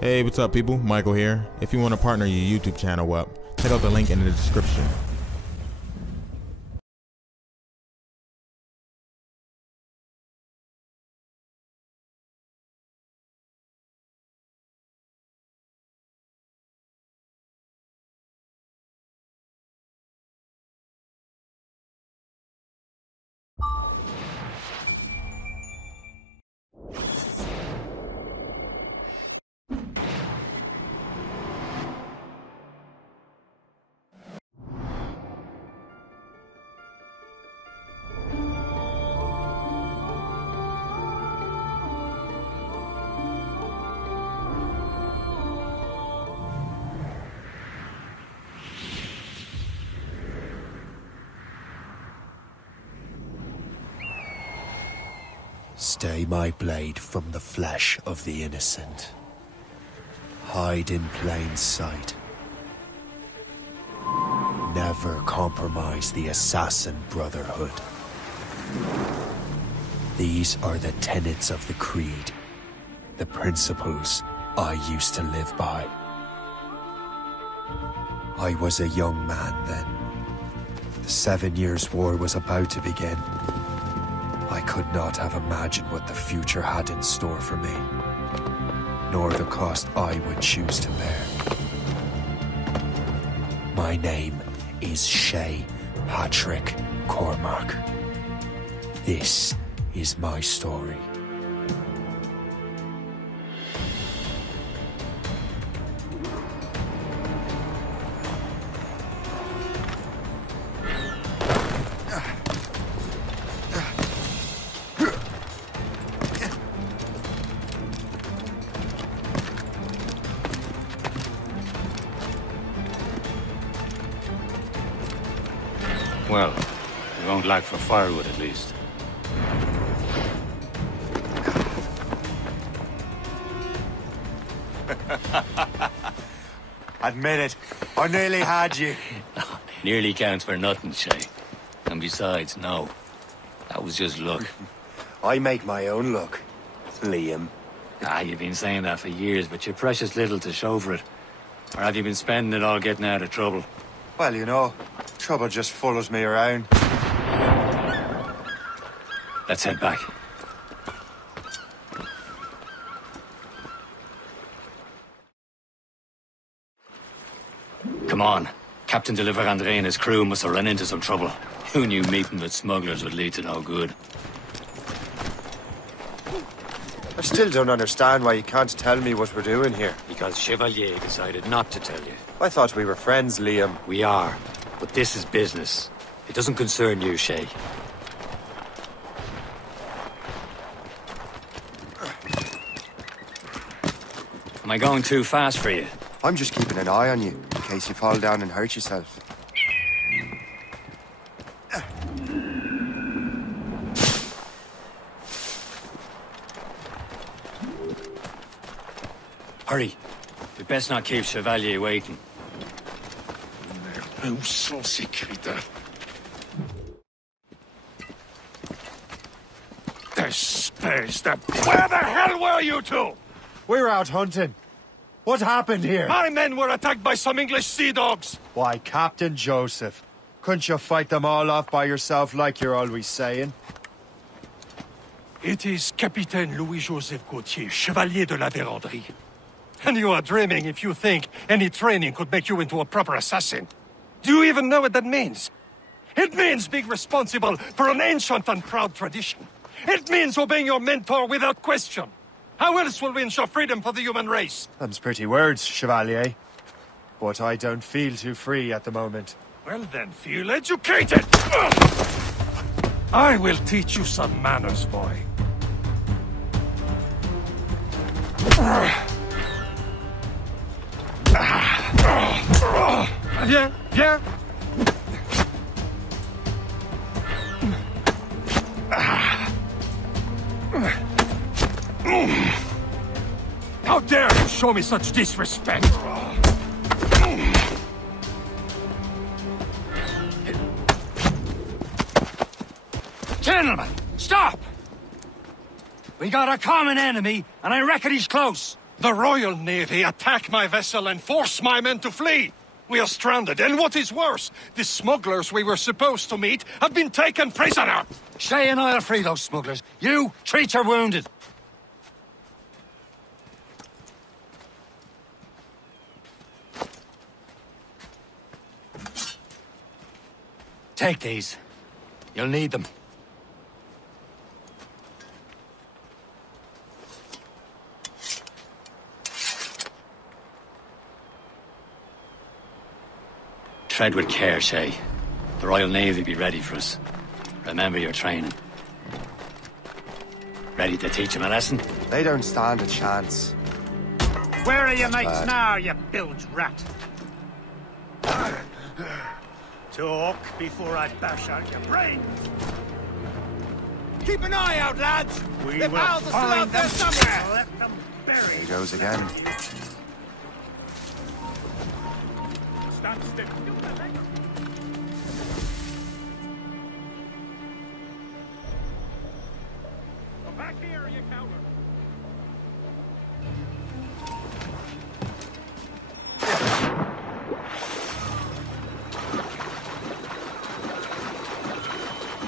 Hey, what's up people? Michael here. If you want to partner your YouTube channel up, check out the link in the description. Stay my blade from the flesh of the innocent. Hide in plain sight. Never compromise the Assassin Brotherhood. These are the tenets of the Creed, the principles I used to live by. I was a young man then. The 7 Years' War was about to begin. I could not have imagined what the future had in store for me, nor the cost I would choose to bear. My name is Shay Patrick Cormac. This is my story. Well, we won't lack for firewood at least. Admit it, I nearly had you. Nearly counts for nothing, Shay. And besides, no. That was just luck. I make my own luck, Liam. You've been saying that for years, but you're precious little to show for it. Or have you been spending it all getting out of trouble? Well, you know, trouble just follows me around. Let's head back. Come on. Captain de Andre and his crew must have run into some trouble. Who knew meeting with smugglers would lead to no good? I still don't understand why you can't tell me what we're doing here. Because Chevalier decided not to tell you. I thought we were friends, Liam. We are, but this is business. It doesn't concern you, Shay. Am I going too fast for you? I'm just keeping an eye on you, in case you fall down and hurt yourself. Hurry. We best not keep Chevalier waiting. Où sont ces crétins? Where the hell were you two? We were out hunting. What happened here? My men were attacked by some English sea dogs. Why, Captain Joseph, couldn't you fight them all off by yourself like you're always saying? It is Capitaine Louis-Joseph Gauthier, Chevalier de la Vérendrye. And you are dreaming if you think any training could make you into a proper assassin. Do you even know what that means? It means being responsible for an ancient and proud tradition. It means obeying your mentor without question. How else will we ensure freedom for the human race? Them's pretty words, Chevalier. But I don't feel too free at the moment. Well then, feel educated! I will teach you some manners, boy. Viens, viens! How dare you show me such disrespect? Gentlemen, stop! We got a common enemy, and I reckon he's close. The Royal Navy attack my vessel and force my men to flee. We are stranded, and what is worse, the smugglers we were supposed to meet have been taken prisoner. Shay and I'll free those smugglers. You, treat your wounded. Take these. You'll need them. Tread with care, Shay. The Royal Navy be ready for us. Remember your training. Ready to teach them a lesson? They don't stand a chance. Where are your mates now, you bilge rat? Talk before I bash out your brains. Keep an eye out, lads! We Their will pals are still out find there them somewhere! and let them bury. There he goes again. Stand still. Go back here, you coward.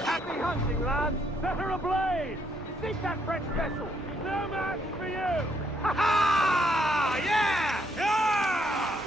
Happy hunting, lads! Set her ablaze! Sink that French vessel! No match for you! Ha ha! Yeah! Yeah!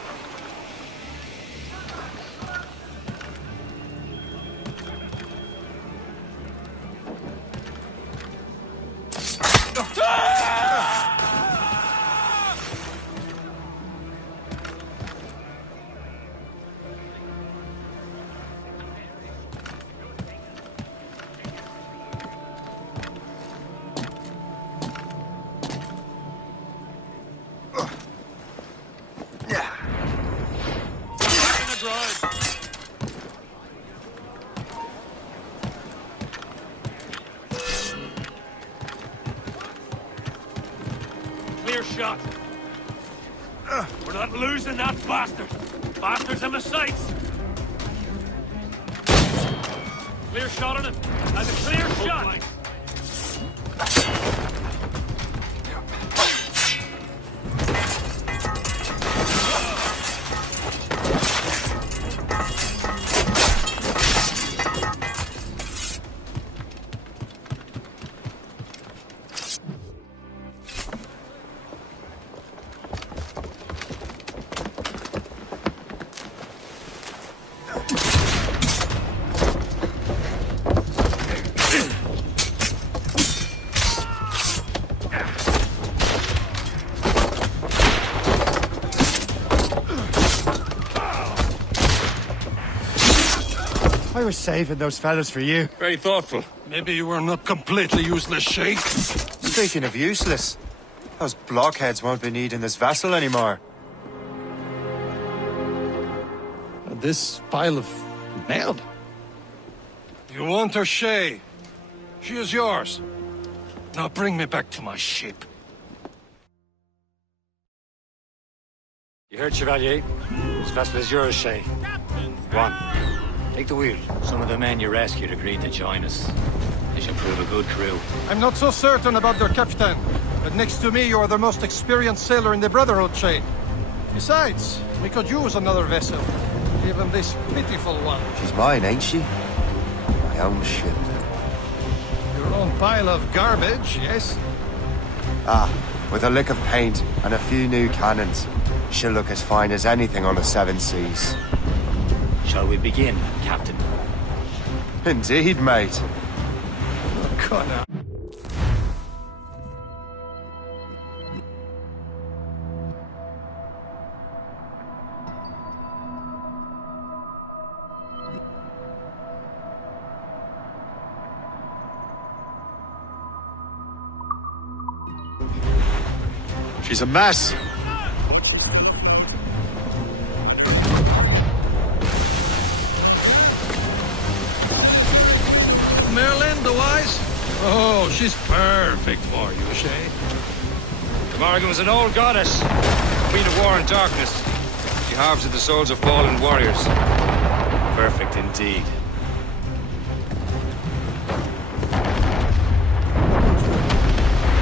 Clear shot. We're not losing that bastard. Bastards in the sights. Clear shot on him. That's a clear shot. I was saving those fellas for you. Very thoughtful. Maybe you were not completely useless, Shay. Speaking of useless, those blockheads won't be needing this vessel anymore. This pile of mail. You want her, Shay? She is yours. Now bring me back to my ship. You heard, Chevalier? This vessel is yours, Shay. Go on. Take the wheel. Some of the men you rescued agreed to join us. They should prove a good crew. I'm not so certain about their captain, but next to me you are the most experienced sailor in the Brotherhood chain. Besides, we could use another vessel, even this pitiful one. She's mine, ain't she? My own ship. Your own pile of garbage, yes? Ah, with a lick of paint and a few new cannons, she'll look as fine as anything on the seven seas. Shall we begin, Captain? Indeed, mate. Connor. She's a mess. Merlin, the wise? Oh, she's perfect for you, Shay. The Morrigan was an old goddess, queen of war and darkness. She harvested the souls of fallen warriors. Perfect indeed.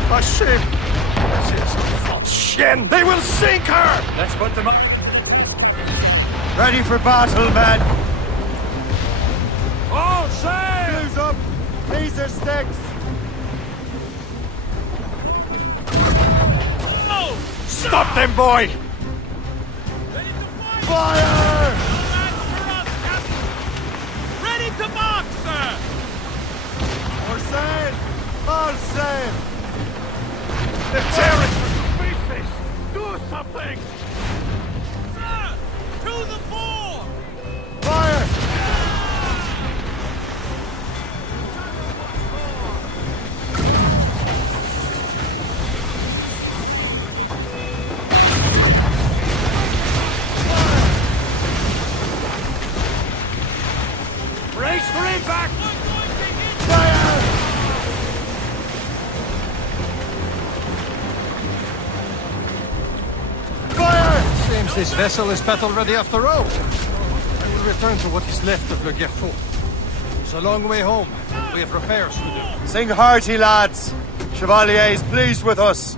My ship! Shen, they will sink her! Let's put them up. Ready for battle, men! All sail! Fuse up! Laser sticks! Oh! Stop them, boy! Fire! Ready to mark, sir! All sail! All sail! They're tearing! Pieces! Do something! Sir! To the fore! Fire! Brace for impact! Fire! Fire! Seems this vessel is battle-ready after all. I will return to what is left of Le Guerfort. It's a long way home. We have repairs to do. Sing hearty, lads! Chevalier is pleased with us.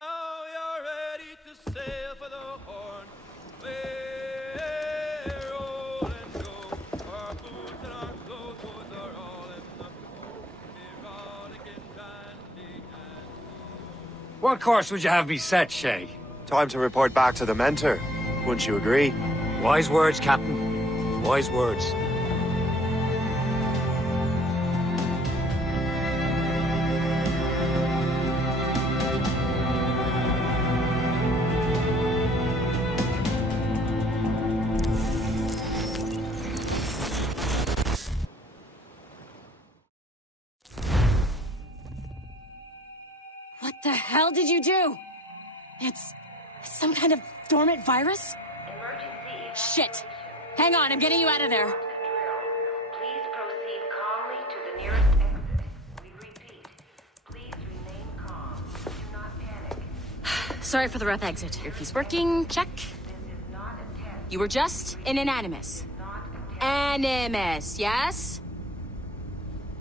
Now you're ready to sail for the Horn. We're roll and go. Our boots and our clothes are all in the floor. Erotic and dandy and... What course would you have me set, Shay? Time to report back to the mentor. Wouldn't you agree? Wise words, Captain. Wise words. What the hell did you do? It's some kind of dormant virus? Shit. Hang on, I'm getting you out of there. Please proceed calmly to the nearest exit. We repeat, please remain calm. Do not panic. Sorry for the rough exit. Earpiece working, check. This is not a test. You were just in an animus. Not a test. Animus, yes?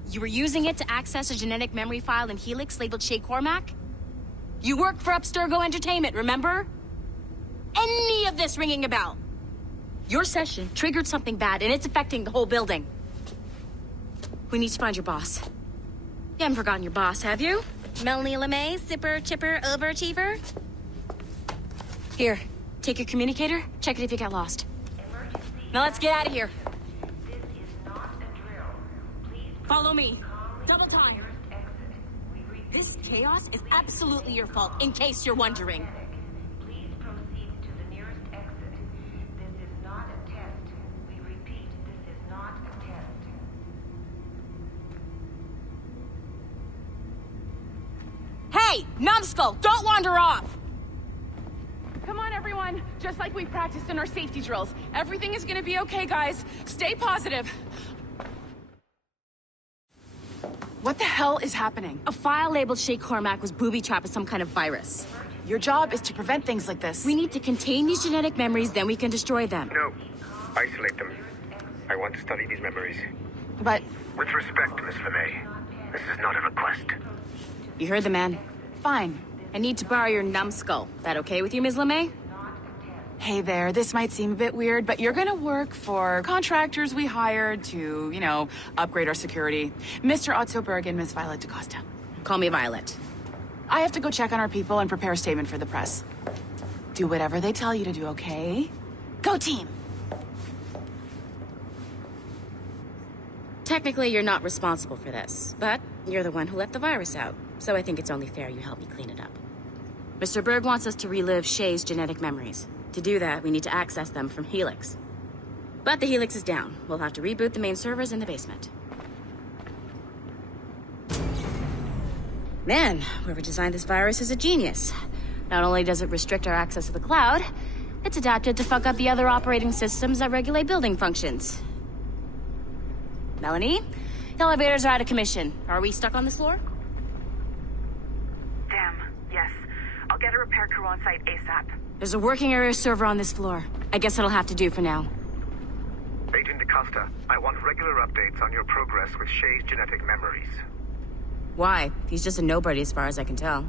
You were using it to access a genetic memory file in Helix labeled Shay Cormac? You work for Abstergo Entertainment, remember? Any of this ringing a bell? Your session triggered something bad, and it's affecting the whole building. We need to find your boss. You haven't forgotten your boss, have you? Melanie LeMay, zipper, chipper, overachiever? Here, take your communicator, check it if you got lost. Emergency. Now let's get out of here. This is not a drill. Please Follow me. calmly Double to the time. nearest exit. We repeat, This chaos is absolutely your fault, in case you're wondering. panic. Please proceed to the nearest exit. This is not a test. We repeat, this is not a test. Hey, numbskull, don't wander off! Come on, everyone. Just like we practiced in our safety drills. Everything is gonna be okay, guys. Stay positive. What the hell is happening? A file labeled Shay Cormac was booby-trapped with some kind of virus. Your job is to prevent things like this. We need to contain these genetic memories, then we can destroy them. No. Isolate them. I want to study these memories. But With respect, Miss LeMay, this is not a request. You heard the man. fine. I need to borrow your numbskull. That okay with you, Ms. LeMay? Hey there, this might seem a bit weird, but you're gonna work for contractors we hired to, you know, upgrade our security. Mr. Otto Berg and Miss Violet DaCosta. Call me Violet. I have to go check on our people and prepare a statement for the press. Do whatever they tell you to do, okay? Go team! Technically, you're not responsible for this, but you're the one who let the virus out, so I think it's only fair you help me clean it up. Mr. Berg wants us to relive Shay's genetic memories. To do that, we need to access them from Helix. But the Helix is down. We'll have to reboot the main servers in the basement. Man, whoever designed this virus is a genius. Not only does it restrict our access to the cloud, it's adapted to fuck up the other operating systems that regulate building functions. Melanie? The elevators are out of commission. Are we stuck on this floor? Damn, yes. I'll get a report repair crew on site ASAP. There's a working area server on this floor. I guess it'll have to do for now. Agent DaCosta, I want regular updates on your progress with Shay's genetic memories. Why? He's just a nobody as far as I can tell.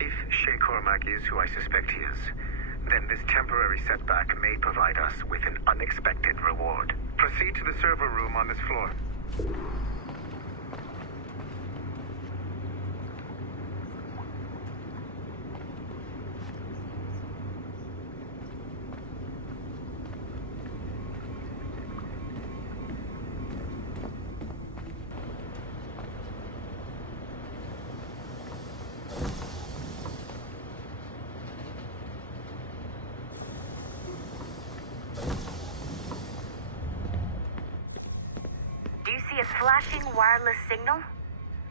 If Shay Cormac is who I suspect he is, then this temporary setback may provide us with an unexpected reward. Proceed to the server room on this floor. Flashing wireless signal?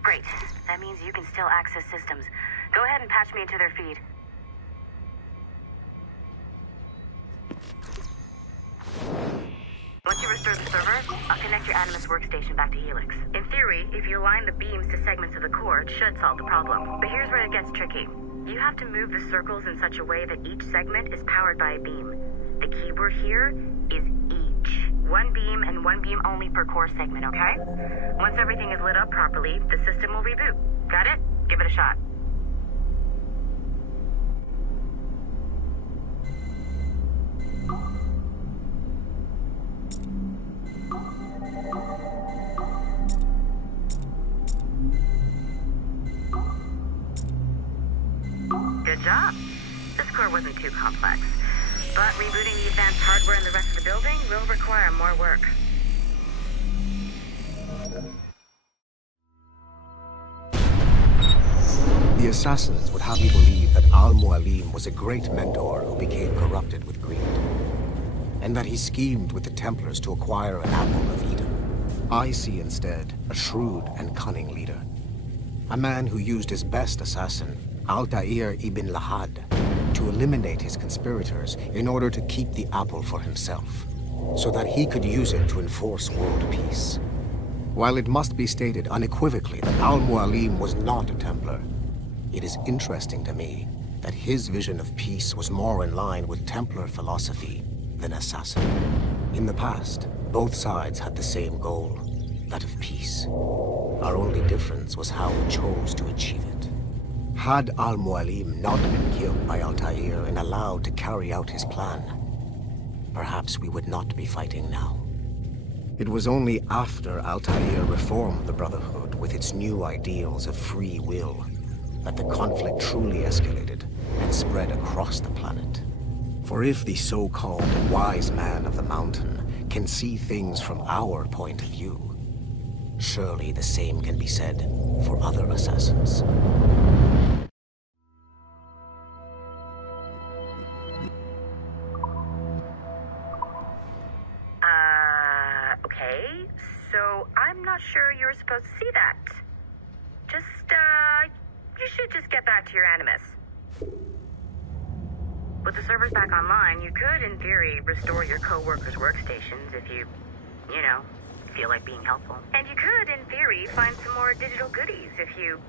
Great. That means you can still access systems. Go ahead and patch me into their feed. Once you restore the server, I'll connect your Animus workstation back to Helix. In theory, if you align the beams to segments of the core, it should solve the problem. But here's where it gets tricky. You have to move the circles in such a way that each segment is powered by a beam. The keyword here is each. One beam and one beam only per core segment, okay? Once everything is lit up properly, the system will reboot. Got it? Give it a shot. Good job. This core wasn't too complex. But rebooting the advanced hardware in the rest of the building will require more work. The assassins would have you believe that Al-Mualim was a great mentor who became corrupted with greed, and that he schemed with the Templars to acquire an apple of Eden. I see instead a shrewd and cunning leader, a man who used his best assassin, Altair ibn Lahad, to eliminate his conspirators in order to keep the apple for himself, so that he could use it to enforce world peace. While it must be stated unequivocally that Al-Mualim was not a Templar, it is interesting to me that his vision of peace was more in line with Templar philosophy than assassin. In the past, both sides had the same goal, that of peace. Our only difference was how we chose to achieve it. Had Al-Mualim not been killed by Altair and allowed to carry out his plan, perhaps we would not be fighting now. It was only after Altair reformed the Brotherhood with its new ideals of free will that the conflict truly escalated and spread across the planet. For if the so-called wise man of the mountain can see things from our point of view, surely the same can be said for other assassins. Okay, so I'm not sure you're supposed to see that. You should just get back to your Animus. With the servers back online, you could, in theory, restore your co-workers' workstations if you feel like being helpful. And you could, in theory, find some more digital goodies if you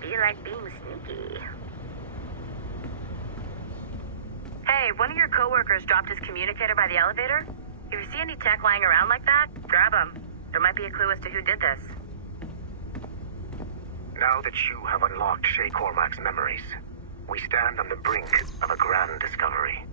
feel like being sneaky. Hey, one of your co-workers dropped his communicator by the elevator. If you see any tech lying around like that, grab them. There might be a clue as to who did this. Now that you have unlocked Shay Cormac's memories, we stand on the brink of a grand discovery.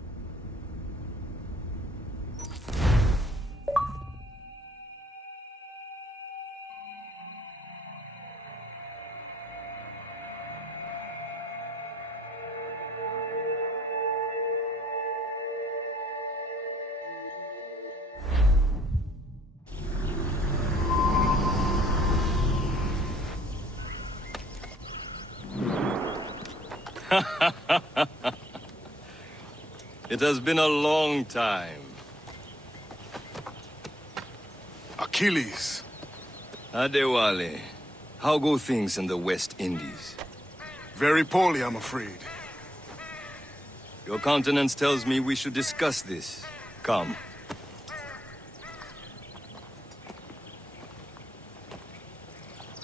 It has been a long time. Achilles. Adewale, how go things in the West Indies? Very poorly, I'm afraid. Your countenance tells me we should discuss this. Come.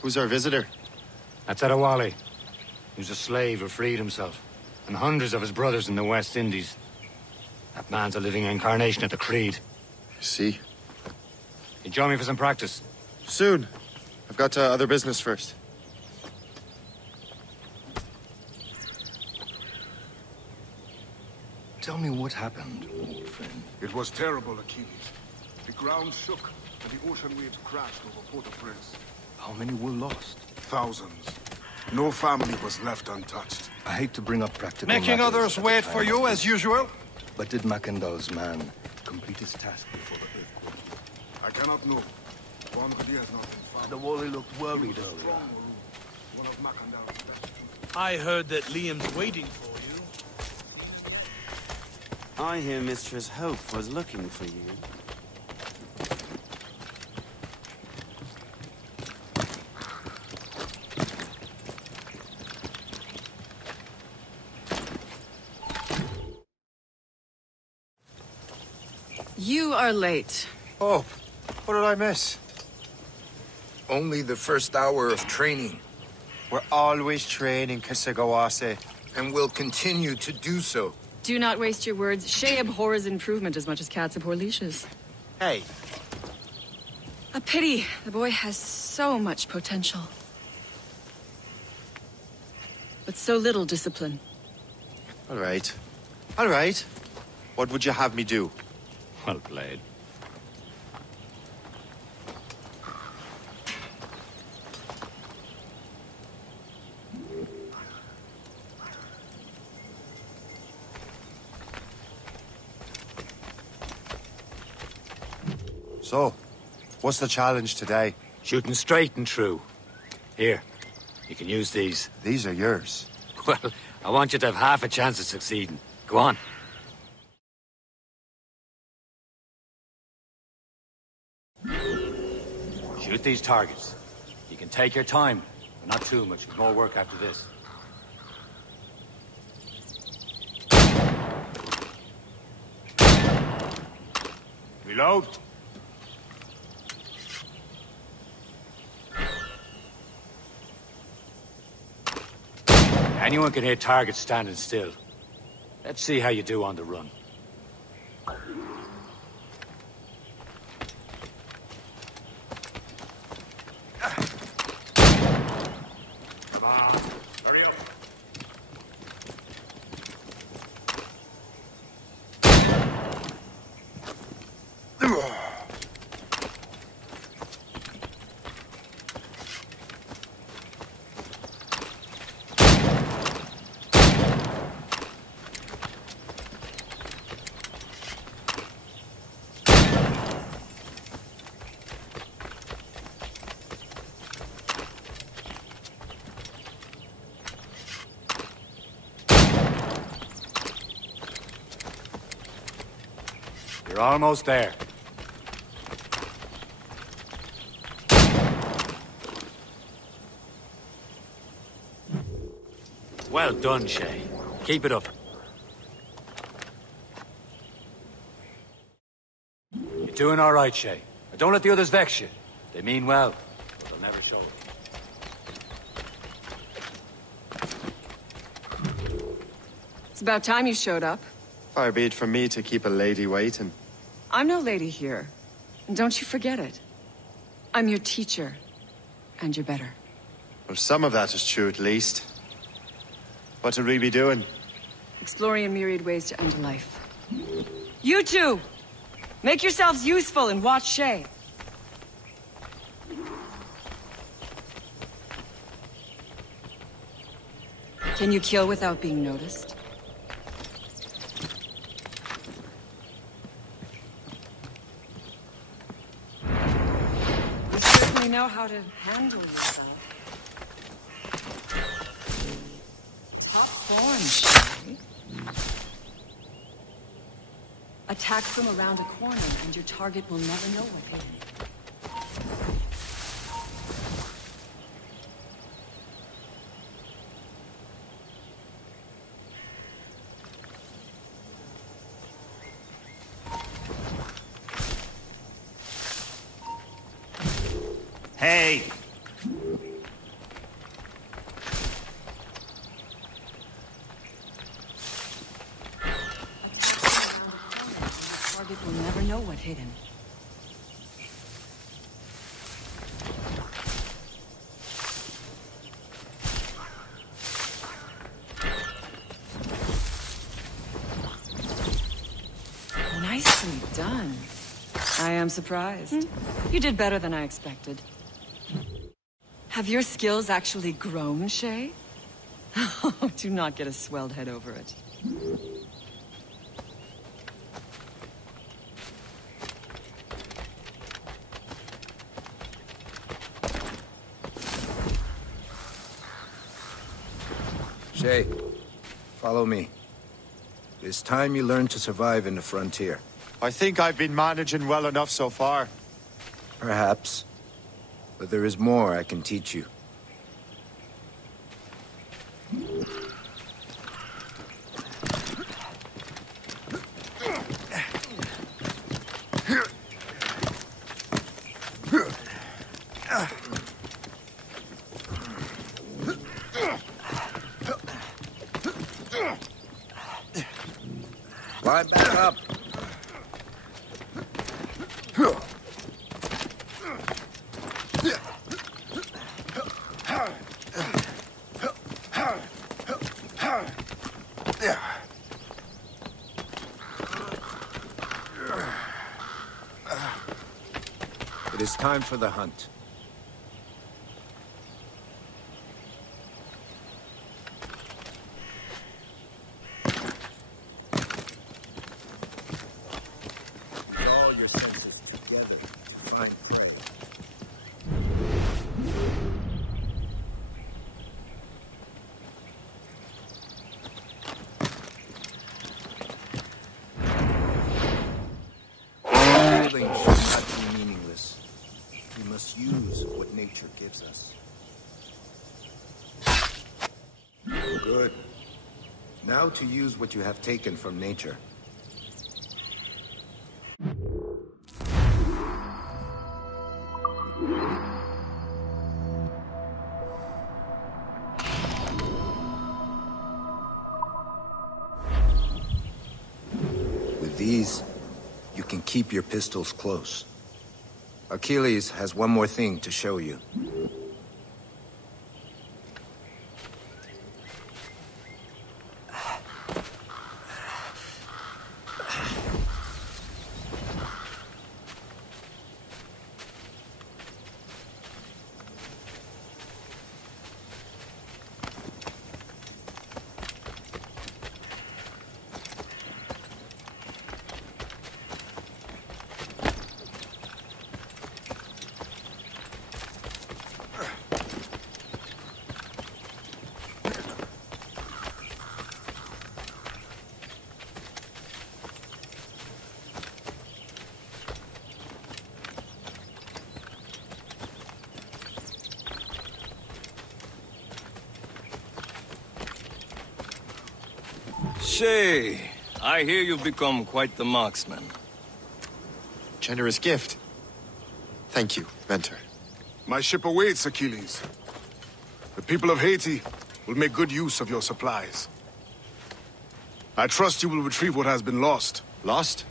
Who's our visitor? That's Adewale. He was a slave who freed himself, and hundreds of his brothers in the West Indies. That man's a living incarnation of the Creed. I see. You join me for some practice? Soon. I've got other business first. Tell me what happened, old friend. It was terrible, Achilles. The ground shook, and the ocean waves crashed over Port-au-Prince. How many were lost? Thousands. No family was left untouched. I hate to bring up practical Making matters others at wait a time for you, like as this. usual? But did Mackandal's man complete his task before the earthquake? I cannot know. Vendredi has not been found. The Wally looked worried earlier. One of Mackandal's best. I heard that Liam's waiting for you. I hear Mistress Hope was looking for you. You are late. Oh, what did I miss? Only the first hour of training. We're always training, Kisagawase. And will continue to do so. Do not waste your words. Shay abhors improvement as much as cats abhor leashes. Hey. A pity. The boy has so much potential. But so little discipline. All right. All right. What would you have me do? Well played. So, what's the challenge today? Shooting straight and true. Here, you can use these. These are yours. Well, I want you to have half a chance of succeeding. Go on. Shoot these targets. You can take your time, but not too much. More work after this. Reload. Anyone can hit targets standing still. Let's see how you do on the run. Come on, hurry up. You're almost there. Well done, Shay. Keep it up. You're doing all right, Shay. But don't let the others vex you. They mean well, but they'll never show it. It's about time you showed up. Far be it from me to keep a lady waiting. I'm no lady here. And don't you forget it. I'm your teacher. And you're better. Well, some of that is true at least. What should we be doing? Exploring a myriad ways to end a life. You two! Make yourselves useful and watch Shay. Can you kill without being noticed? You certainly know how to handle yourself. Top form, Shay. Attack from around a corner, and your target will never know what hit him. Hey! target will never know what hit him. Nicely done. I am surprised. You did better than I expected. Have your skills actually grown, Shay? Oh, do not get a swelled head over it. Shay, follow me. It's time you learn to survive in the frontier. I think I've been managing well enough so far. Perhaps. But there is more I can teach you. Climb back up. It is time for the hunt. Put all your senses together to find prey. Killing should not be meaningless. We must use what nature gives us. Good. Now to use what you have taken from nature. With these, you can keep your pistols close. Achilles has one more thing to show you. Shay, I hear you've become quite the marksman. Generous gift. Thank you, Mentor. My ship awaits, Achilles. The people of Haiti will make good use of your supplies. I trust you will retrieve what has been lost. Lost?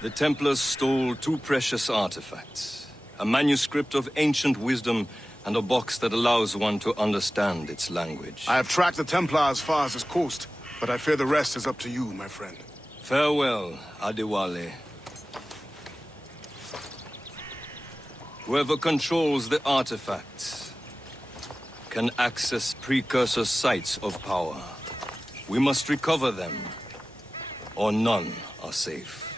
The Templars stole 2 precious artifacts. A manuscript of ancient wisdom and a box that allows one to understand its language. I have tracked the Templar as far as this coast, but I fear the rest is up to you, my friend. Farewell, Adewale. Whoever controls the artifacts can access precursor sites of power. We must recover them, or none are safe.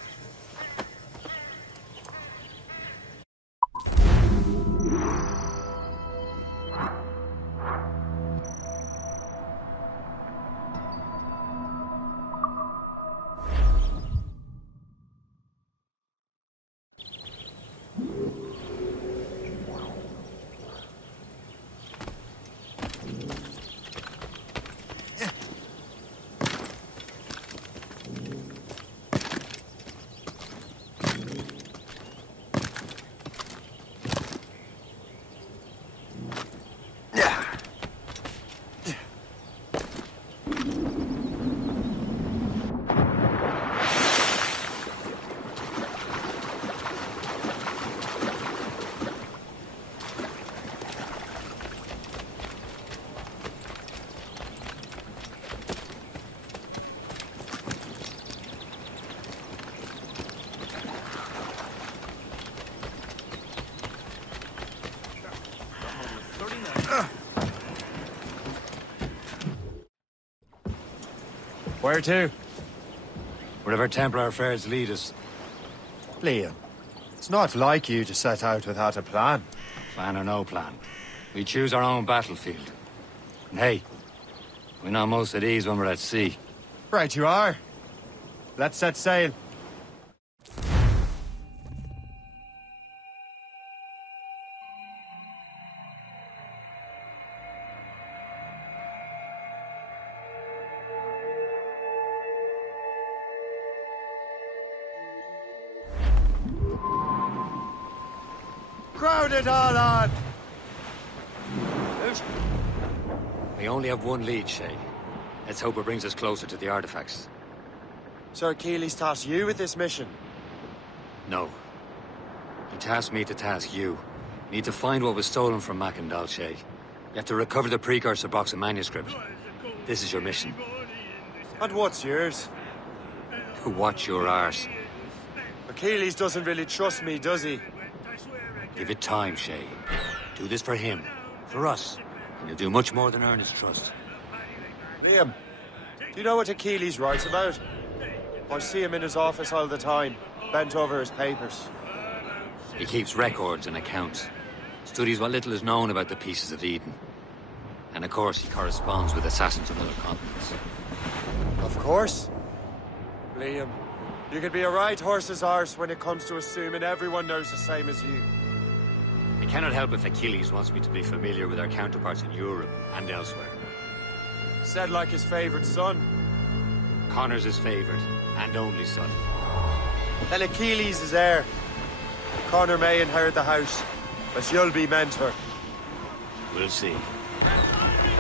Where to? Wherever Templar affairs lead us. Liam, it's not like you to set out without a plan. Plan or no plan. We choose our own battlefield. And hey, we're not most at ease when we're at sea. Right you are. Let's set sail. Crowd it all on! We only have one lead, Shay. Let's hope it brings us closer to the artifacts. Sir Achilles tasked you with this mission? No. He tasked me to task you. You need to find what was stolen from Mac and Dal, Shay. You have to recover the precursor box of manuscript. This is your mission. And what's yours? Watch your arse. Achilles doesn't really trust me, does he? Give it time, Shay. Do this for him, for us, and you'll do much more than earn his trust. Liam, do you know what Achilles writes about? I see him in his office all the time, bent over his papers. He keeps records and accounts, studies what little is known about the pieces of Eden. And of course, he corresponds with assassins on other continents. Of course. Liam, you could be a right horse's arse when it comes to assuming everyone knows the same as you. I cannot help if Achilles wants me to be familiar with our counterparts in Europe and elsewhere. Said like his favorite son. Connor's his favorite and only son. Then Achilles is heir. Connor may inherit the house, but you'll be mentor. We'll see.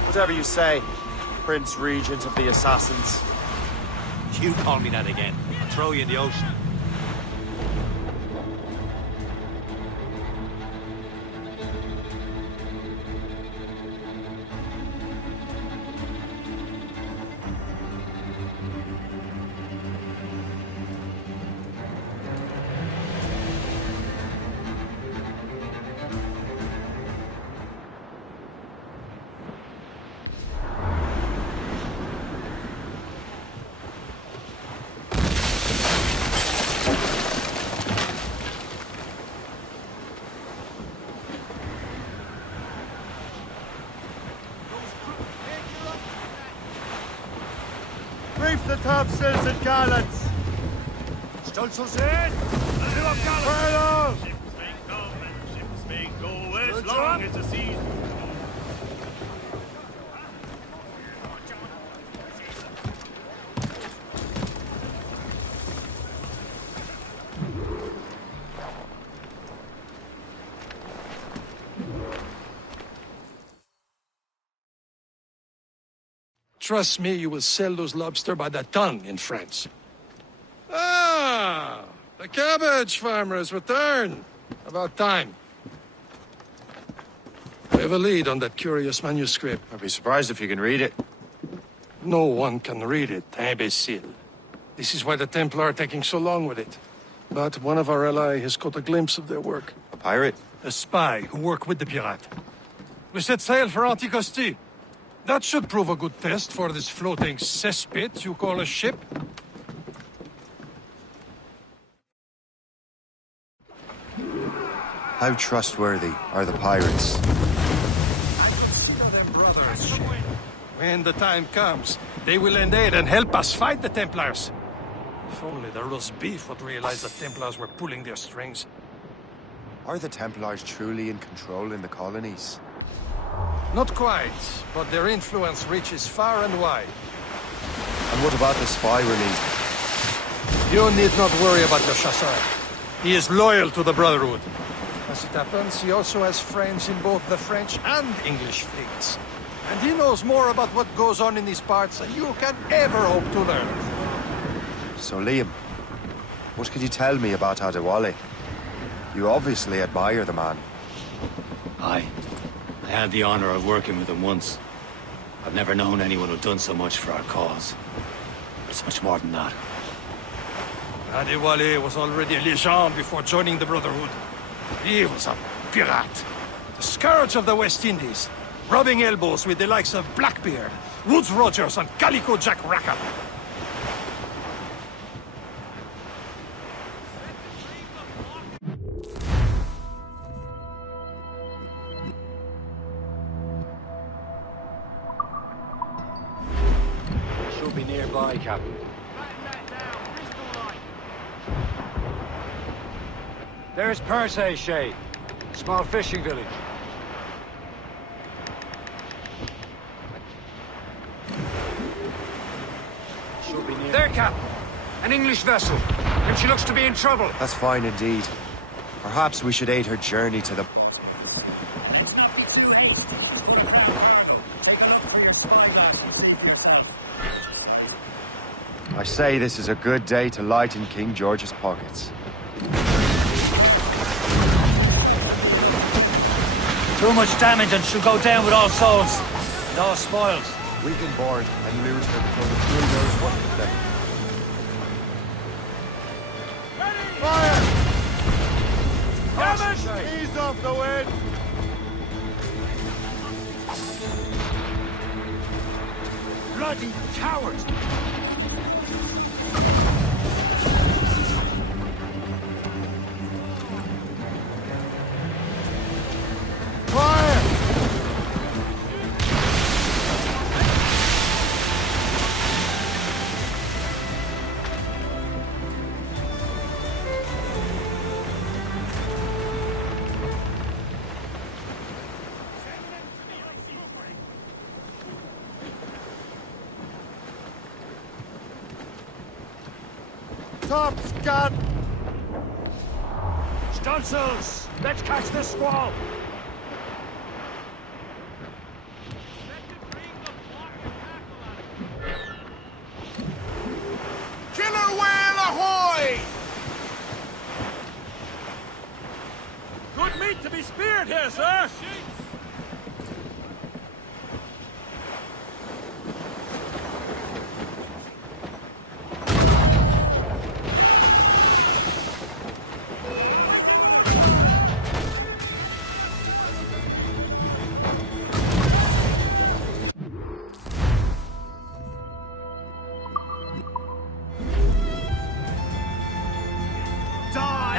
Whatever you say, Prince Regent of the Assassins. You call me that again, I'll throw you in the ocean. Reef the topsails and gallants! Stolz ons in! Nu op Furlough! Ships may come and ships may go as long as the seas... Trust me, you will sell those lobster by the ton in France. Ah, the cabbage farmers return. About time. We have a lead on that curious manuscript. I'd be surprised if you can read it. No one can read it, imbecile. This is why the Templar are taking so long with it. But one of our allies has caught a glimpse of their work. A pirate? A spy who worked with the pirate. We set sail for Anticosti. That should prove a good test for this floating cesspit you call a ship. How trustworthy are the pirates? When the time comes, they will lend aid and help us fight the Templars. If only the roast beef would realize the Templars were pulling their strings. Are the Templars truly in control in the colonies? Not quite, but their influence reaches far and wide. And what about the spy release? You need not worry about Le Chasseur. He is loyal to the Brotherhood. As it happens, he also has friends in both the French and English fleets. And he knows more about what goes on in these parts than you can ever hope to learn. So Liam, what could you tell me about Adewale? You obviously admire the man. Aye. I had the honor of working with him once. I've never known anyone who'd done so much for our cause. But it's much more than that. Adewale was already a legend before joining the Brotherhood. He was a pirate. The scourge of the West Indies. Rubbing elbows with the likes of Blackbeard, Woodes Rogers, and Calico Jack Rackham. by, Captain. There's Perse, Shay. Small fishing village. Should be near. There, Captain. An English vessel. And she looks to be in trouble. That's fine indeed. Perhaps we should aid her journey to the... I say this is a good day to lighten King George's pockets. Too much damage and she'll go down with all souls. And all spoils. We can board and loot her before the crew knows what hit them. Fire! Damn it! Ease off the wind! Bloody cowards! Top's gun! Stunsails! Let's catch this squall! Killer whale ahoy! Good meat to be speared here, sir!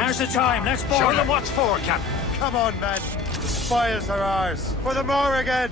Now's the time, let's board. Show them what's for, Captain. Come on, men. The spoils are ours. For the Morrigan!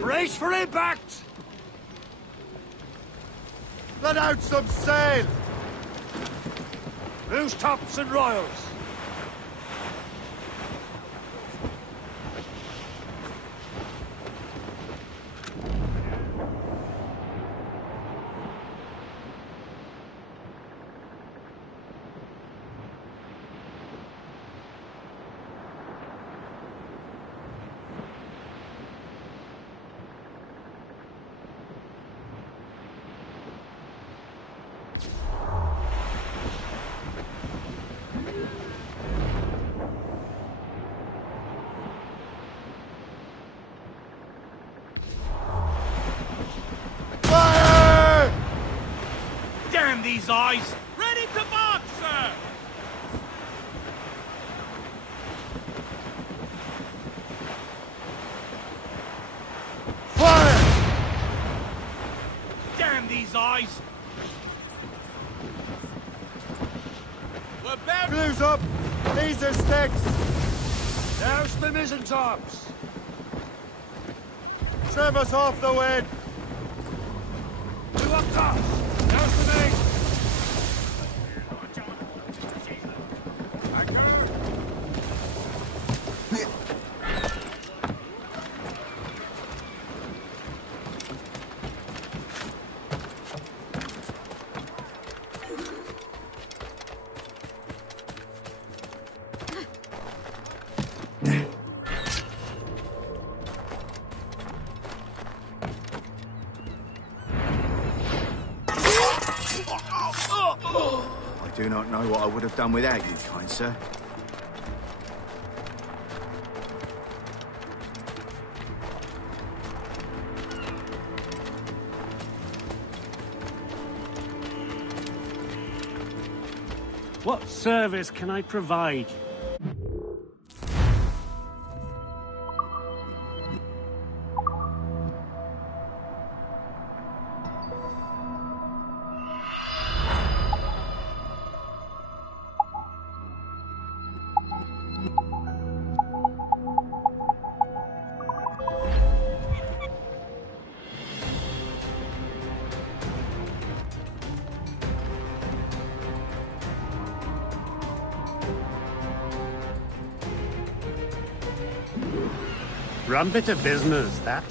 Brace for impact! Let out some sail! Loose tops and royals! these eyes! Ready to mark, sir! Fire! Damn these eyes! We're buried! Blues up! These are sticks! Douse the mizzen tops! Trim us off the wind! You up top! Douse the main! I do not know what I would have done without you, kind sir. What service can I provide? Rum bit of business, that.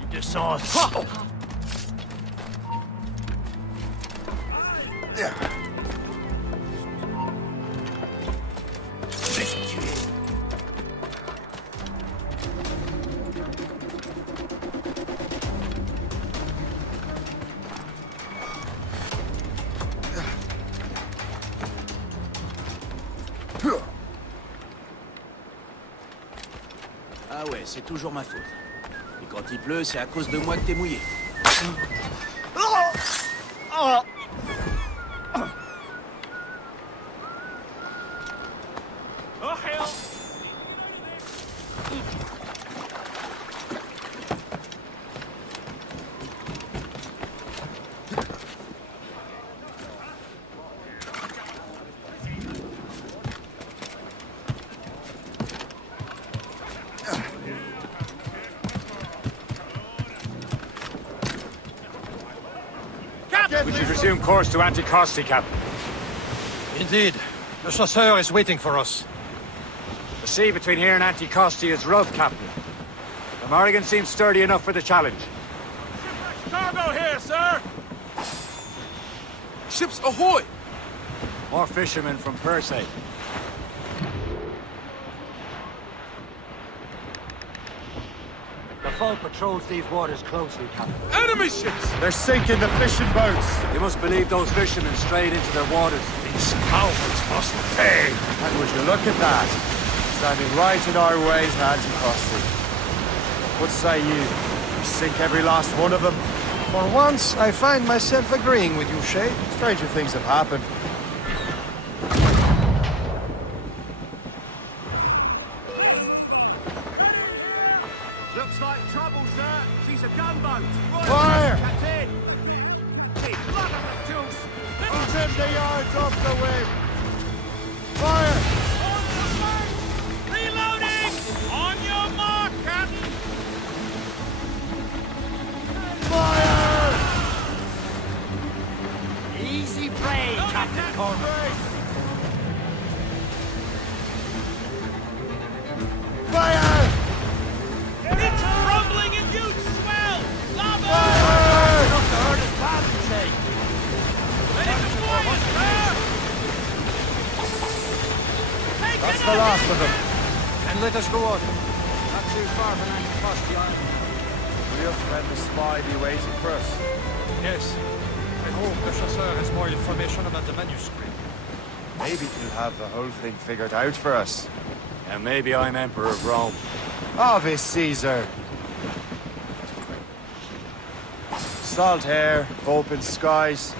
You decide. Ah ouais, c'est toujours ma faute. Et quand il pleut, c'est à cause de moi que t'es mouillé. Oh hell! We should resume course to Anticosti, Captain. Indeed. The chasseur is waiting for us. The sea between here and Anticosti is rough, Captain. The Morrigan seems sturdy enough for the challenge. Cargo here, sir! Ships ahoy! More fishermen from Persay. The foe patrols these waters closely, Captain. Enemy ships! They're sinking the fishing boats! You must believe those fishermen strayed into their waters. These cowards must pay! And would you look at that? Standing right in our way to Anticosti. What say you? We sink every last one of them? For once, I find myself agreeing with you, Shay. Stranger things have happened. Looks like trouble, sir. She's a gunboat. Fire! Captain! She's blood on the juice. Trim the yards off the wind! Fire! Reloading! On your mark, Captain! Fire! Easy prey, Captain Cormac. Fire! It's rumbling in huge swell! Lava! Fire! Enough to hurt his paddle, say. Ready to fire, sir! That's the last of them. And let us go on. Not too far from Anticosti Island. Will your friend the spy be waiting for us? Yes. I hope the chasseur has more information about the manuscript. Maybe he'll have the whole thing figured out for us. And maybe I'm Emperor of Rome. Ave Caesar. Salt air, open skies.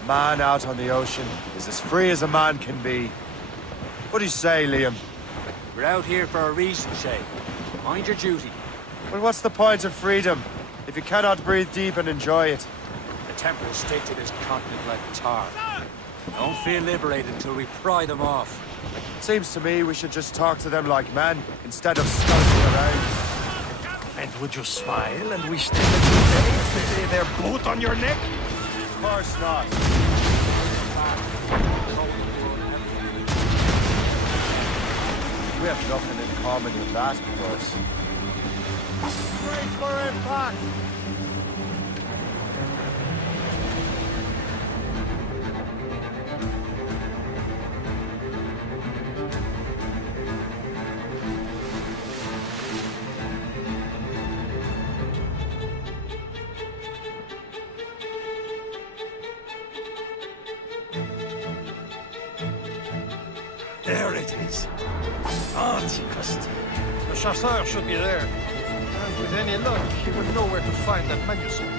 A man out on the ocean is as free as a man can be. What do you say, Liam? We're out here for a reason, Shay. Mind your duty. Well, what's the point of freedom if you cannot breathe deep and enjoy it? The Templars stick to this continent like tar. Don't feel liberated until we pry them off. Seems to me we should just talk to them like men, instead of skulking around. And would you smile and wish them a good day if they lay their boot on your neck? Of course not. We have nothing in common with that, of course. Brace for impact! There it is. Antiquest. The chasseur should be there. And with any luck, he would know where to find that manuscript.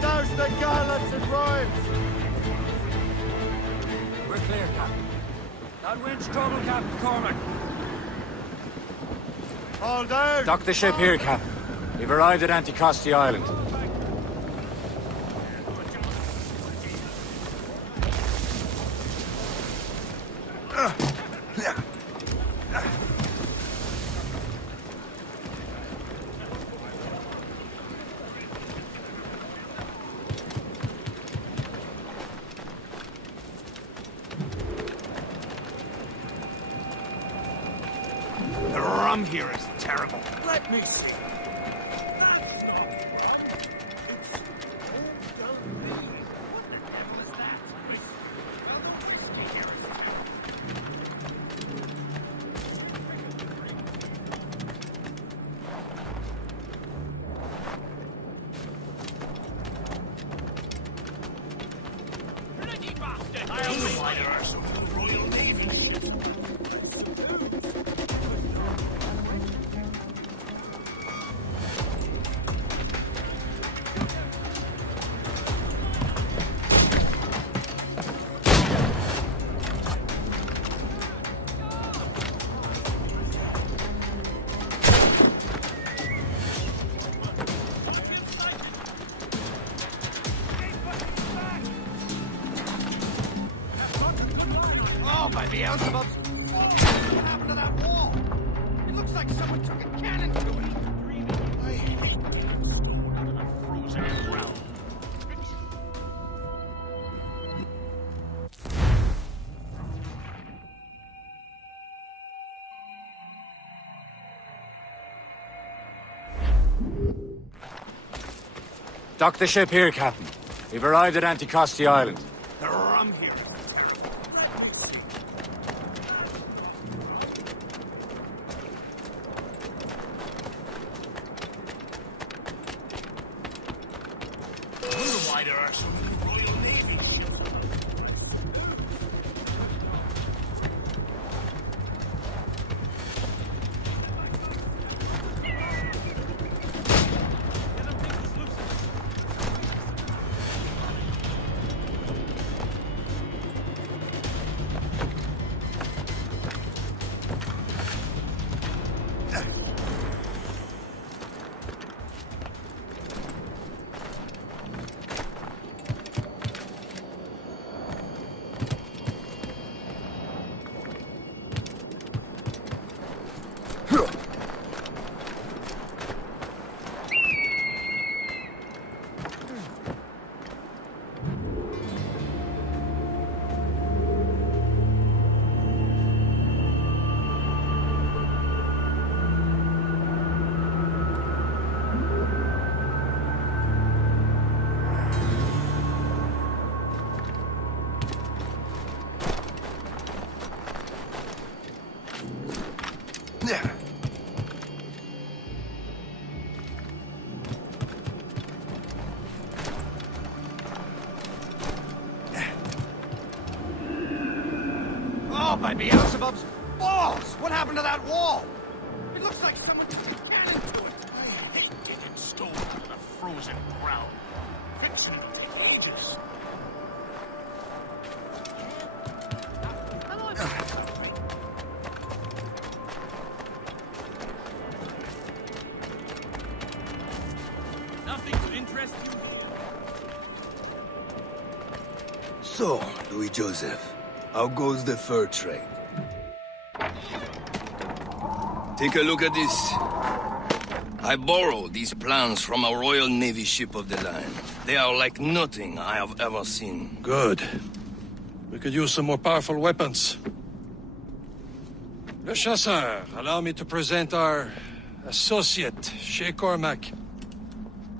Douse the gallants and rhymes! We're clear, Captain. That wind's trouble, Captain Cormac. All down! Dock the ship here, Captain. We've arrived at Anticosti Island. The rum here is terrible. Let me see. By Beelzebub! What happened to that wall? It looks like someone took a cannon to it. I hate getting stolen out of the frozen ground. Dock the ship here, Captain. We've arrived at Anticosti Island. The rum here. Why there are so many Royal Navy ships? Oh, by Beelzebub's balls! What happened to that wall? It looks like someone took a cannon to it. I hate getting stone out of the frozen ground. Fixing it'll take ages. Nothing to interest you here. So, Louis Joseph, how goes the fur trade? Take a look at this. I borrowed these plans from a Royal Navy ship of the line. They are like nothing I have ever seen. Good. We could use some more powerful weapons. Le Chasseur, allow me to present our associate, Shay Cormac.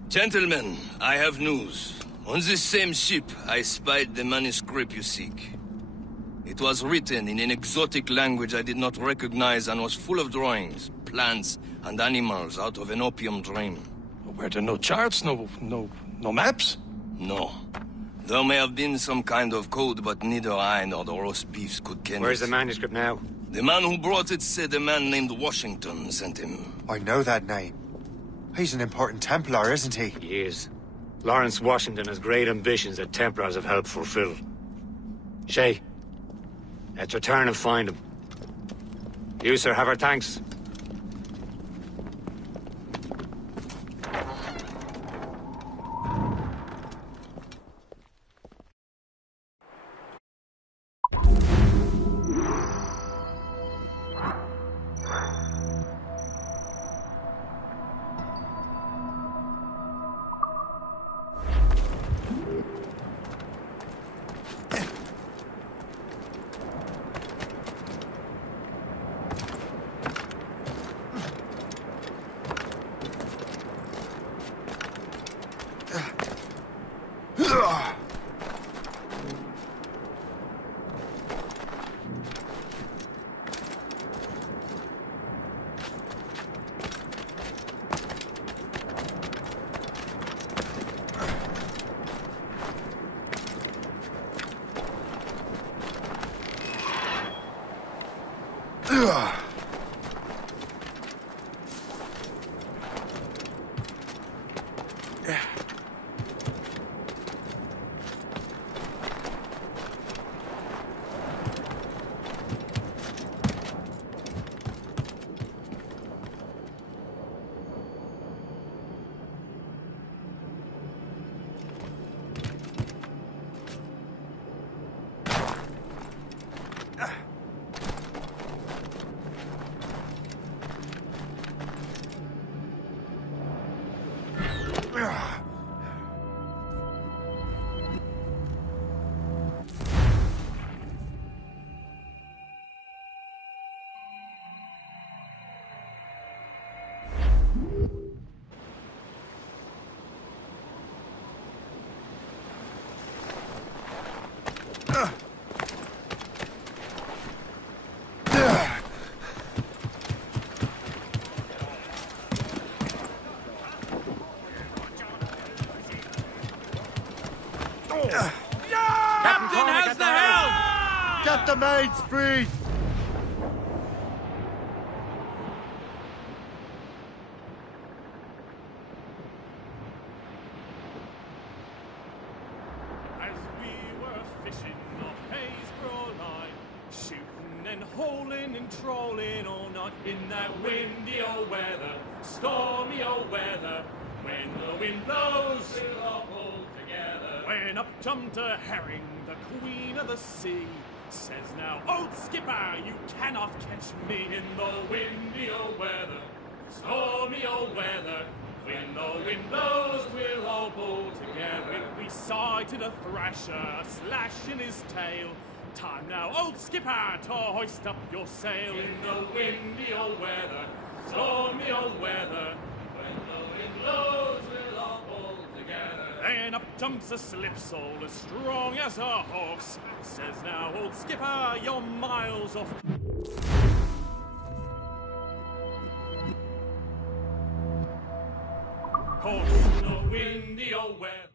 Gentlemen, I have news. On this same ship, I spied the manuscript you seek. It was written in an exotic language I did not recognize and was full of drawings, plants, and animals out of an opium dream. Were there no charts, no maps? No. There may have been some kind of code, but neither I nor the roast beefs could ken it. Where's the manuscript now? The man who brought it said a man named Washington sent him. I know that name. He's an important Templar, isn't he? He is. Lawrence Washington has great ambitions that Templars have helped fulfill. Shay, let's return and find him. You, sir, have our thanks. Captain, how's the helm? Get the maids free! As we were fishing off Haysborough line, shooting and holing and trolling all night in that windy old weather, stormy old weather, when the wind blows, we'll all pull together. When up jumped a herring, the queen of the sea, says now, old skipper, you cannot catch me in the windy old weather, stormy old weather. When the wind blows, we'll all pull together. We sighted a thrasher, a slash in his tail. Time now, old skipper, to hoist up your sail in the windy old weather, stormy old weather. When the wind blows, we'll all pull together. Then up jumps a slipsail as strong as a horse. Says now, old skipper, you're miles off. Course in the windy old weather.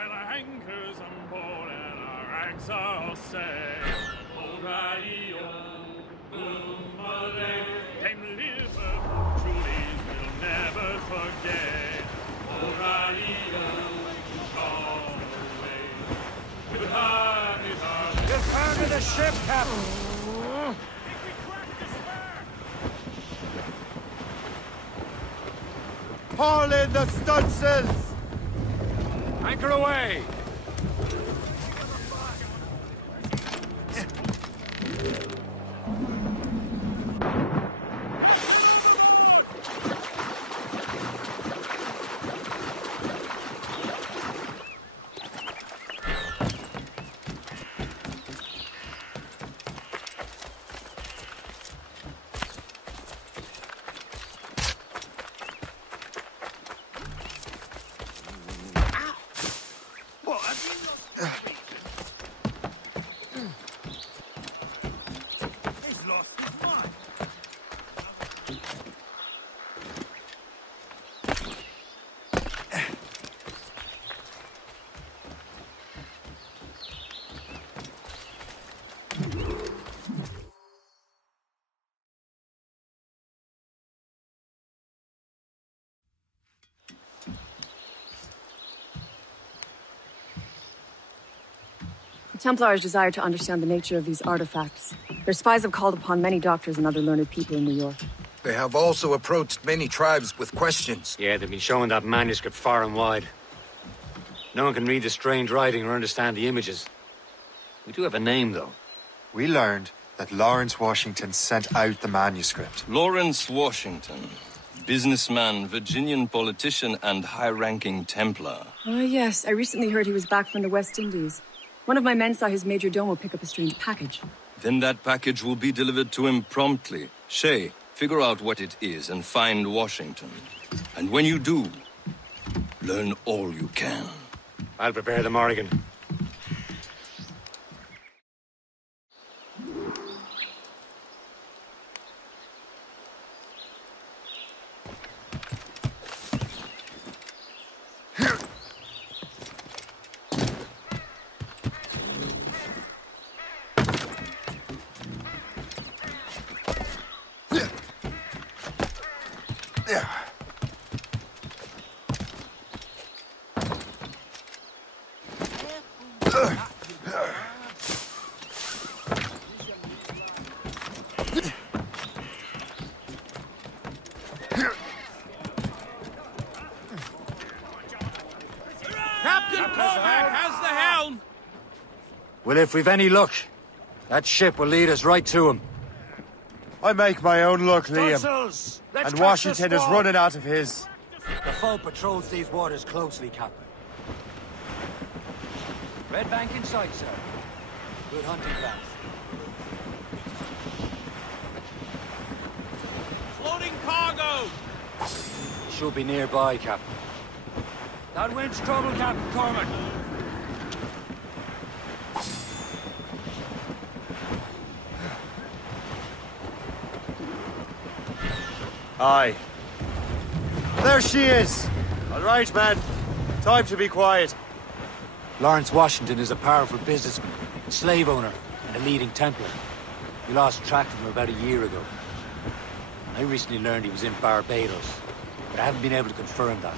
Well, our anchors on board and our rags are all set. Old radio, boom, Dame Liverpool Julies will never forget. Old radio, all the way. Good hand is our... Get back to the ship, Captain! Haul in the stunsails! Anchor away! Templars desire to understand the nature of these artifacts. Their spies have called upon many doctors and other learned people in New York. They have also approached many tribes with questions. Yeah, they've been showing that manuscript far and wide. No one can read the strange writing or understand the images. We do have a name, though. We learned that Lawrence Washington sent out the manuscript. Lawrence Washington. Businessman, Virginian politician, and high-ranking Templar. Oh, yes. I recently heard he was back from the West Indies. One of my men saw his major domo pick up a strange package. Then that package will be delivered to him promptly. Shay, figure out what it is and find Washington. And when you do, learn all you can. I'll prepare the Morrigan. Captain Cormac has the helm! Well, if we've any luck, that ship will lead us right to him. I make my own luck, Liam. Vessels, let's And catch Washington the is squall. running out of his. The foe patrols these waters closely, Captain. Red Bank in sight, sir. Good hunting grounds. Floating cargo! Should be nearby, Captain. That wind's trouble, Captain Cormac. Aye. There she is! All right, man. Time to be quiet. Lawrence Washington is a powerful businessman, slave owner, and a leading Templar. We lost track of him about a year ago. I recently learned he was in Barbados, but I haven't been able to confirm that.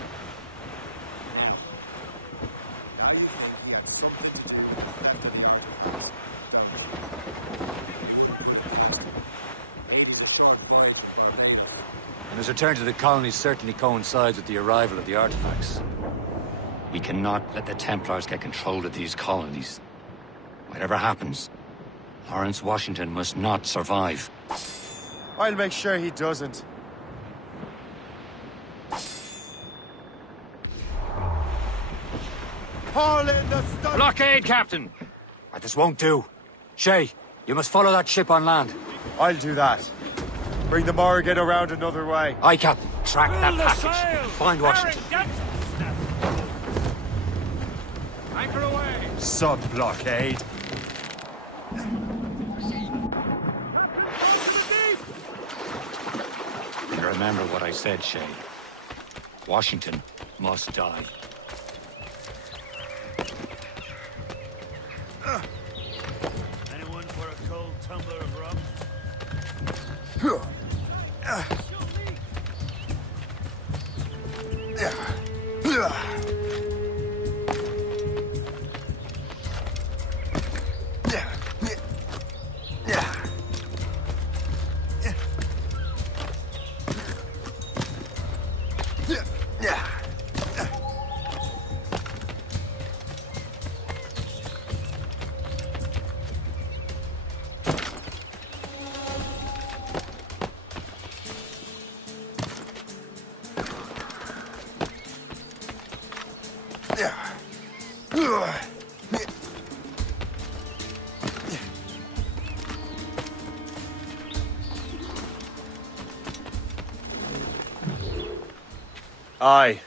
And his return to the colonies certainly coincides with the arrival of the artifacts. We cannot let the Templars get control of these colonies. Whatever happens, Lawrence Washington must not survive. I'll make sure he doesn't. Haul in the stuff! Blockade, Captain! This won't do. Shay, you must follow that ship on land. I'll do that. Bring the Morrigan around another way. Aye, Captain. Track that package. Find Washington. Anchor away! Sub-blockade. And remember what I said, Shay. Washington must die. Anyone for a cold tumbler of rum? Aye.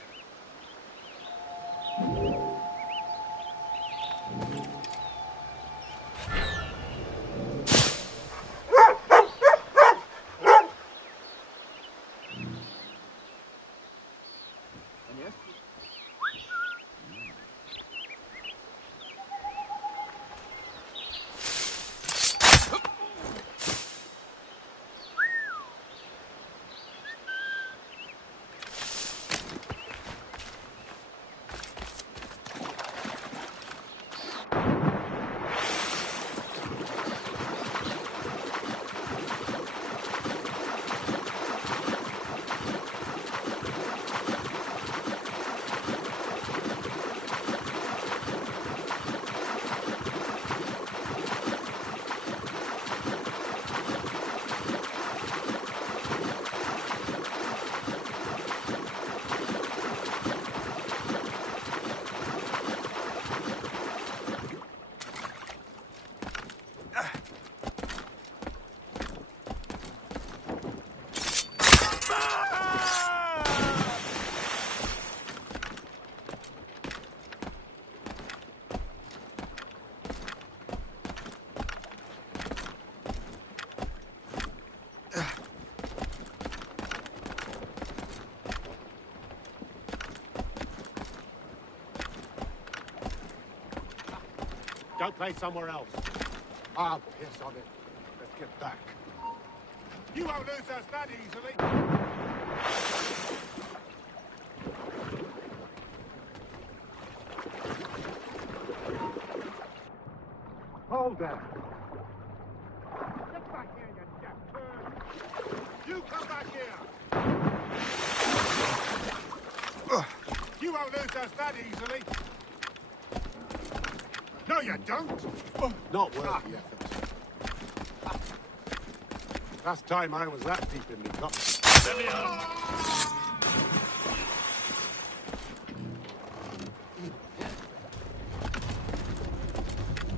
Don't play somewhere else. I'll piss on it. Let's get back. You won't lose us that easily. Hold there. Get back here, you deaf turd. You come back here. You won't lose us that easily. No, you don't. Not worth the effort. Last time I was that deep in the cup. Let me out.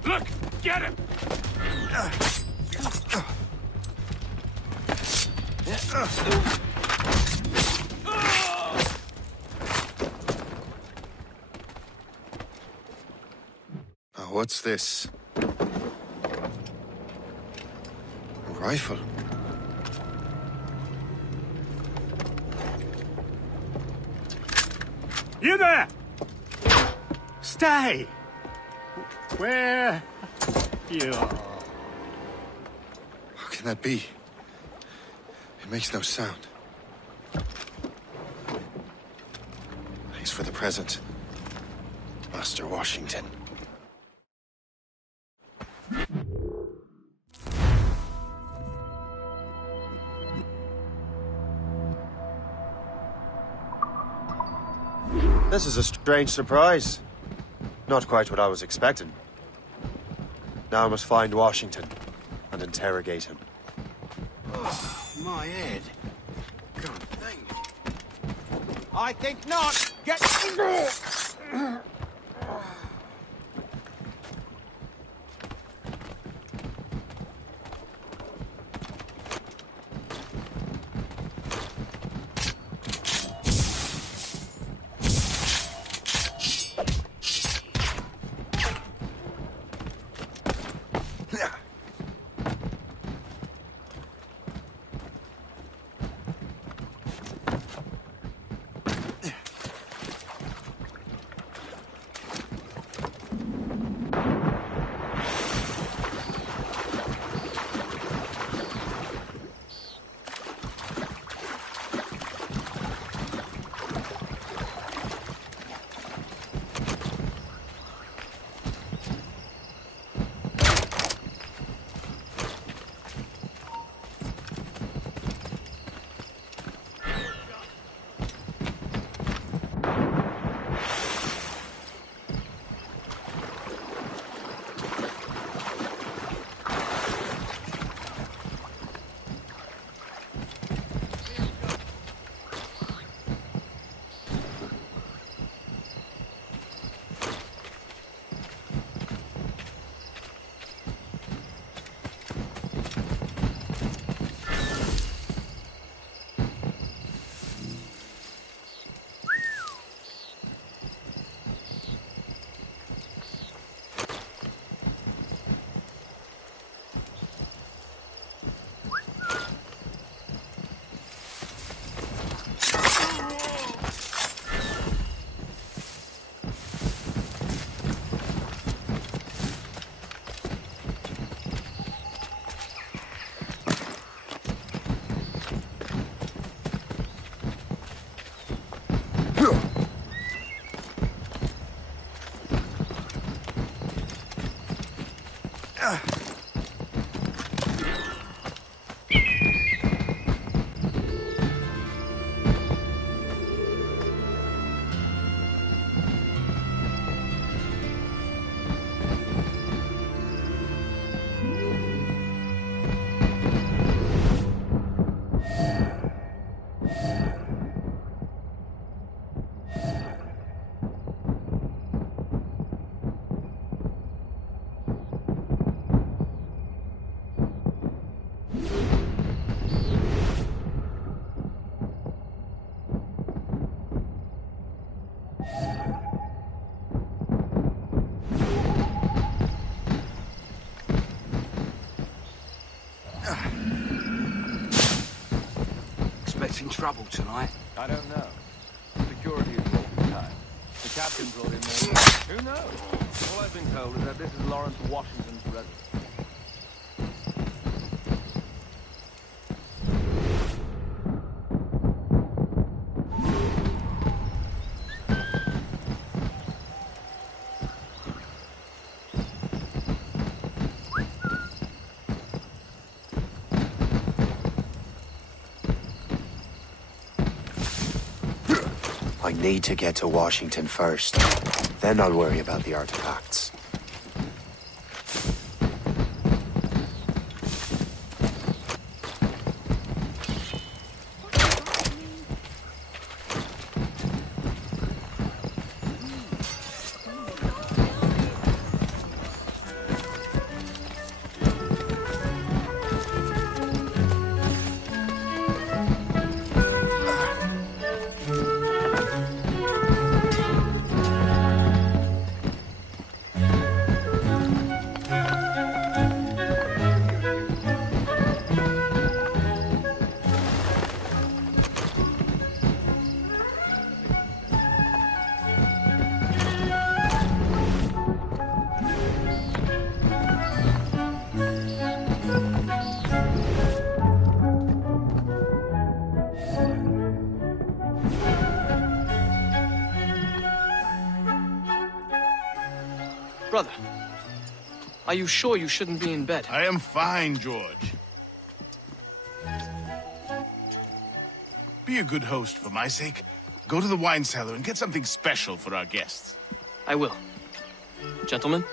Look! Get him! What's this? A rifle? You there! Stay! Where you are? How can that be? It makes no sound. Thanks for the present, Master Washington. This is a strange surprise. Not quite what I was expecting. Now I must find Washington and interrogate him. Oh, my head. Can't think. I think not. Get... Expecting trouble tonight? I don't know. Security is awful tight. The captain brought in more. Who knows? All I've been told is that this is Lawrence Washington's residence. I need to get to Washington first. Then I'll worry about the artifacts. Brother, are you sure you shouldn't be in bed? I am fine, George. Be a good host for my sake. Go to the wine cellar and get something special for our guests. I will. Gentlemen?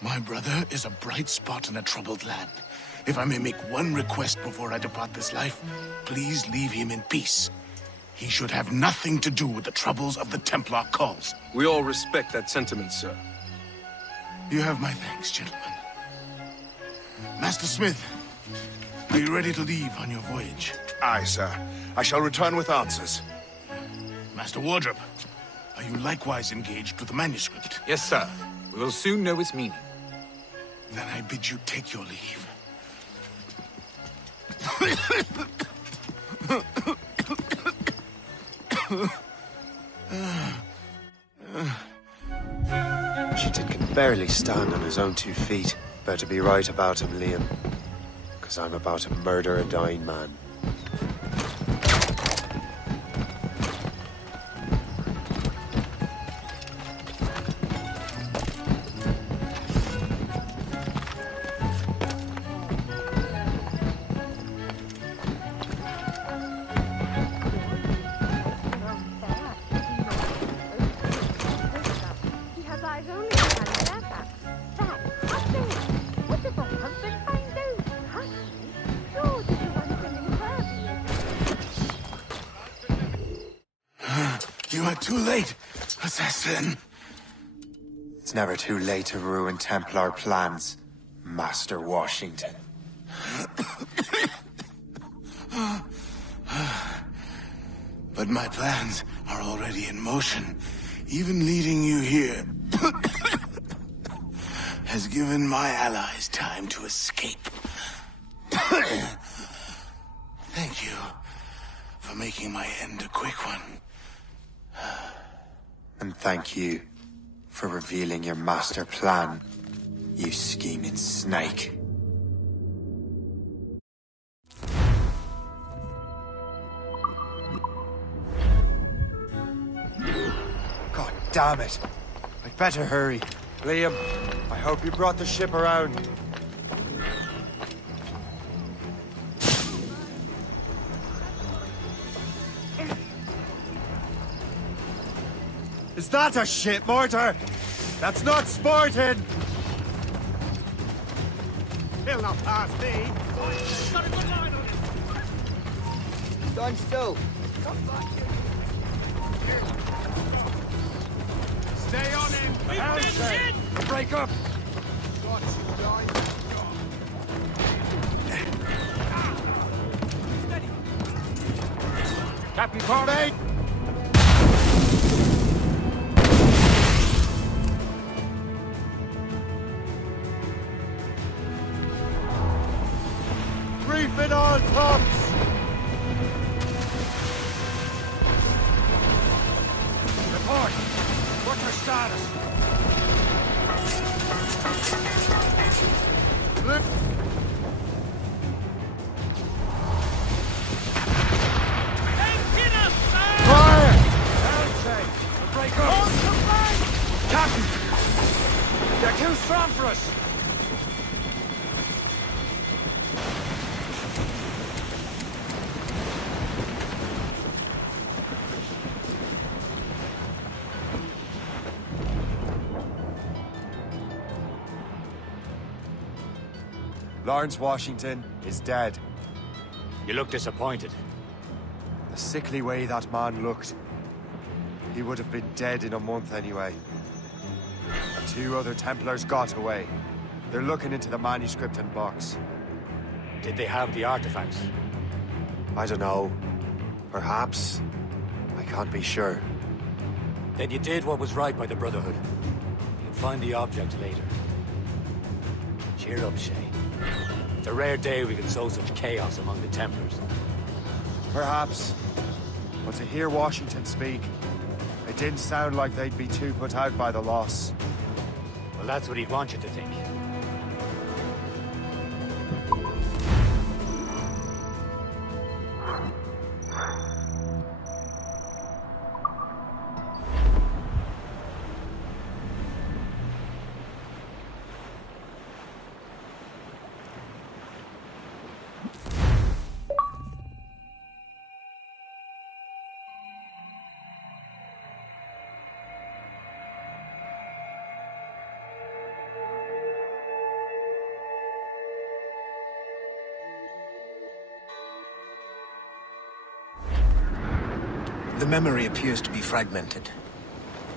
My brother is a bright spot in a troubled land. If I may make one request before I depart this life, please leave him in peace. He should have nothing to do with the troubles of the Templar cause. We all respect that sentiment, sir. You have my thanks, gentlemen. Master Smith, are you ready to leave on your voyage? Aye, sir. I shall return with answers. Master Wardrop, are you likewise engaged with the manuscript? Yes, sir. We will soon know its meaning. Then I bid you take your leave. Washington can barely stand on his own 2 feet. Better be right about him, Liam. 'Cause I'm about to murder a dying man. You are too late, assassin. It's never too late to ruin Templar plans, Master Washington. But my plans are already in motion. Even leading you here has given my allies time to escape. Thank you for making my end a quick one. And thank you for revealing your master plan, you scheming snake. God damn it. I'd better hurry. Liam, I hope you brought the ship around. Is that a ship mortar? That's not sporting! He'll not pass me. Got a good line on him. Stand still. Stay on him. Break up! Captain Cormac! Reef it all tops! Report! What's your status? Flip! Fire! Break up! Captain! They're too strong for us! Lawrence Washington is dead. You look disappointed. The sickly way that man looked. He would have been dead in a month anyway. And 2 other Templars got away. They're looking into the manuscript and box. Did they have the artifacts? I don't know. Perhaps. I can't be sure. Then you did what was right by the Brotherhood. You can find the object later. Cheer up, Shay. It's a rare day we can sow such chaos among the Templars. Perhaps. But to hear Washington speak, it didn't sound like they'd be too put out by the loss. Well, that's what he'd want you to think. The memory appears to be fragmented.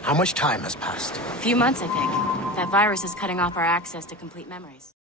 How much time has passed? A few months, I think. That virus is cutting off our access to complete memories.